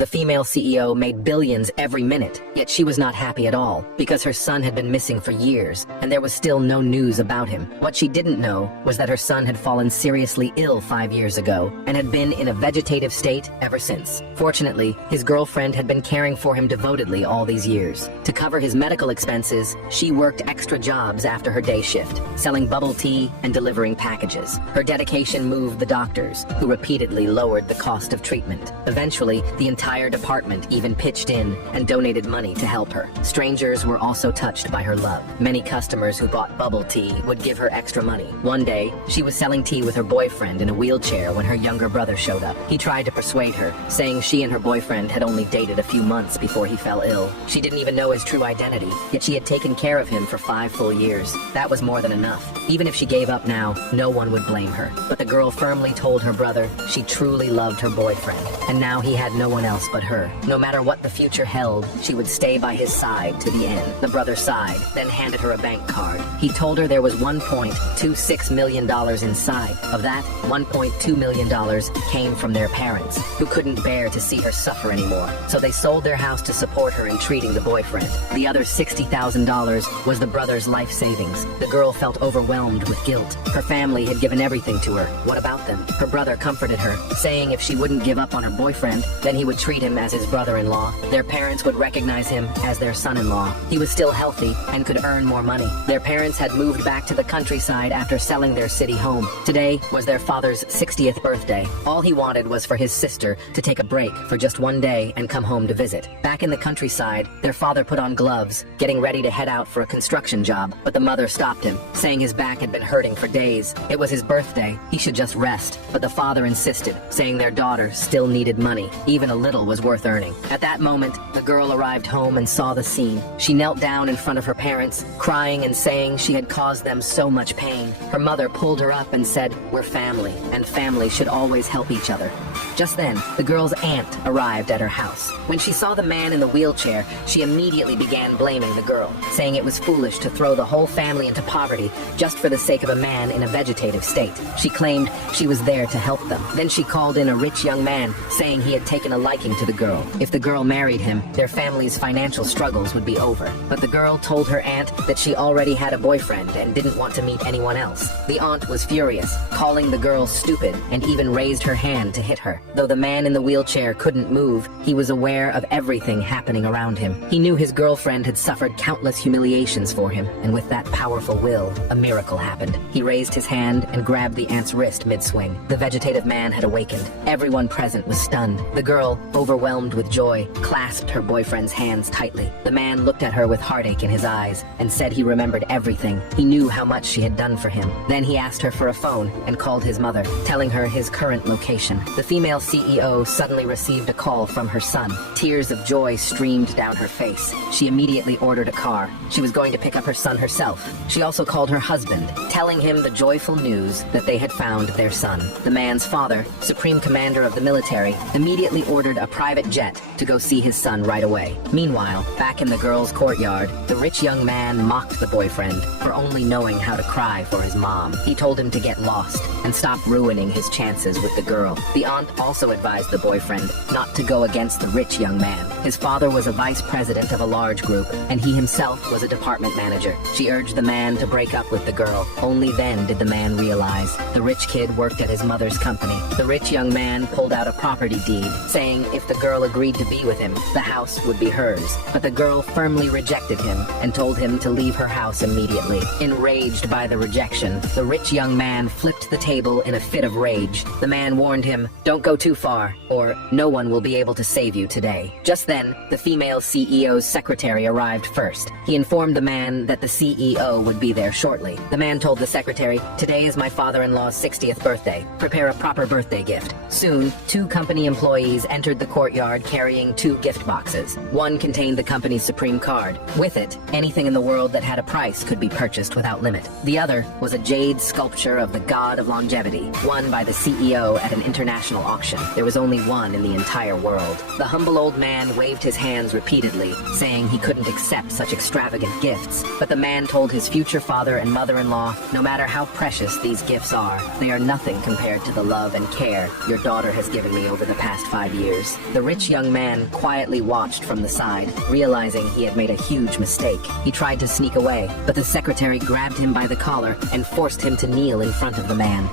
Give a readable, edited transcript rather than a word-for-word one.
The female CEO made billions every minute, yet she was not happy at all, because her son had been missing for years, and there was still no news about him. What she didn't know was that her son had fallen seriously ill 5 years ago, and had been in a vegetative state ever since. Fortunately, his girlfriend had been caring for him devotedly all these years. To cover his medical expenses, she worked extra jobs after her day shift, selling bubble tea and delivering packages. Her dedication moved the doctors, who repeatedly lowered the cost of treatment. Eventually, the entire department even pitched in and donated money to help her. Strangers were also touched by her love. Many customers who bought bubble tea would give her extra money. One day, she was selling tea with her boyfriend in a wheelchair when her younger brother showed up. He tried to persuade her, saying she and her boyfriend had only dated a few months before he fell ill. She didn't even know his true identity, yet she had taken care of him for 5 full years. That was more than enough. Even if she gave up now, no one would blame her. But the girl firmly told her brother she truly loved her boyfriend, and now he had no one else but her. No matter what the future held, she would stay by his side to the end. The brother sighed, then handed her a bank card. He told her there was $1.26 million inside. Of that, $1.2 million came from their parents, who couldn't bear to see her suffer anymore. So they sold their house to support her in treating the boyfriend. The other $60,000 was the brother's life savings. The girl felt overwhelmed with guilt. Her family had given everything to her. What about them? Her brother comforted her, saying if she wouldn't give up on her boyfriend, then he would treat him as his brother-in-law. Their parents would recognize him as their son-in-law. He was still healthy and could earn more money. Their parents had moved back to the countryside after selling their city home. Today was their father's 60th birthday. All he wanted was for his sister to take a break for just one day and come home to visit. Back in the countryside, their father put on gloves, getting ready to head out for a construction job, but the mother stopped him, saying his back had been hurting for days. It was his birthday. He should just rest. But the father insisted, saying their daughter still needed money. Even a little was worth earning. At that moment, the girl arrived home and saw the scene. She knelt down in front of her parents, crying and saying she had caused them so much pain. Her mother pulled her up and said, "We're family, and family should always help each other." Just then, the girl's aunt arrived at her house. When she saw the man in the wheelchair, she immediately began blaming the girl, saying it was foolish to throw the whole family into poverty just for the sake of a man in a vegetative state. She claimed she was there to help them. Then she called in a rich young man, saying he had taken a liking to the girl. If the girl married him, their family's financial struggles would be over. But the girl told her aunt that she already had a boyfriend and didn't want to meet anyone else. The aunt was furious, calling the girl stupid, and even raised her hand to hit her. Though the man in the wheelchair couldn't move, he was aware of everything happening around him. He knew his girlfriend had suffered countless humiliations for him, and with that powerful will, a miracle happened. He raised his hand and grabbed the aunt's wrist mid-swing. The vegetative man had awakened. Everyone present was stunned. The girl, overwhelmed with joy, clasped her boyfriend's hands tightly. The man looked at her with heartache in his eyes and said he remembered everything. He knew how much she had done for him. Then he asked her for a phone and called his mother, telling her his current location. The female CEO suddenly received a call from her son. Tears of joy streamed down her face. She immediately ordered a car. She was going to pick up her son herself. She also called her husband, telling him the joyful news that they had found their son. The man's father, supreme commander of the military, immediately ordered a private jet to go see his son right away. Meanwhile, back in the girl's courtyard, the rich young man mocked the boyfriend for only knowing how to cry for his mom. He told him to get lost and stop ruining his chances with the girl. The aunt also advised the boyfriend not to go against the rich young man. His father was a vice president of a large group, and he himself was a department manager. She urged the man to break up with the girl. Only then did the man realize the rich kid worked at his mother's company. The rich young man pulled out a property deed, saying if the girl agreed to be with him, the house would be hers. But the girl firmly rejected him and told him to leave her house immediately. Enraged by the rejection, the rich young man flipped the table in a fit of rage. The man warned him, "Don't go too far, or no one will be able to save you today." Just then, the female CEO's secretary arrived first. He informed the man that the CEO would be there shortly. The man told the secretary, "Today is my father-in-law's 60th birthday. Prepare a proper birthday gift." Soon, 2 company employees entered the courtyard carrying 2 gift boxes. One contained the company's supreme card. With it, anything in the world that had a price could be purchased without limit. The other was a jade sculpture of the god of longevity, won by the CEO at an international auction. There was only one in the entire world. The humble old man waved his hands repeatedly, saying he couldn't accept such extravagant gifts. But the man told his future father and mother-in-law, no matter how precious these gifts are, they are nothing compared to the love and care your daughter has given me over the past 5 years. office, the rich young man quietly watched from the side, realizing he had made a huge mistake. He tried to sneak away, but the secretary grabbed him by the collar and forced him to kneel in front of the man.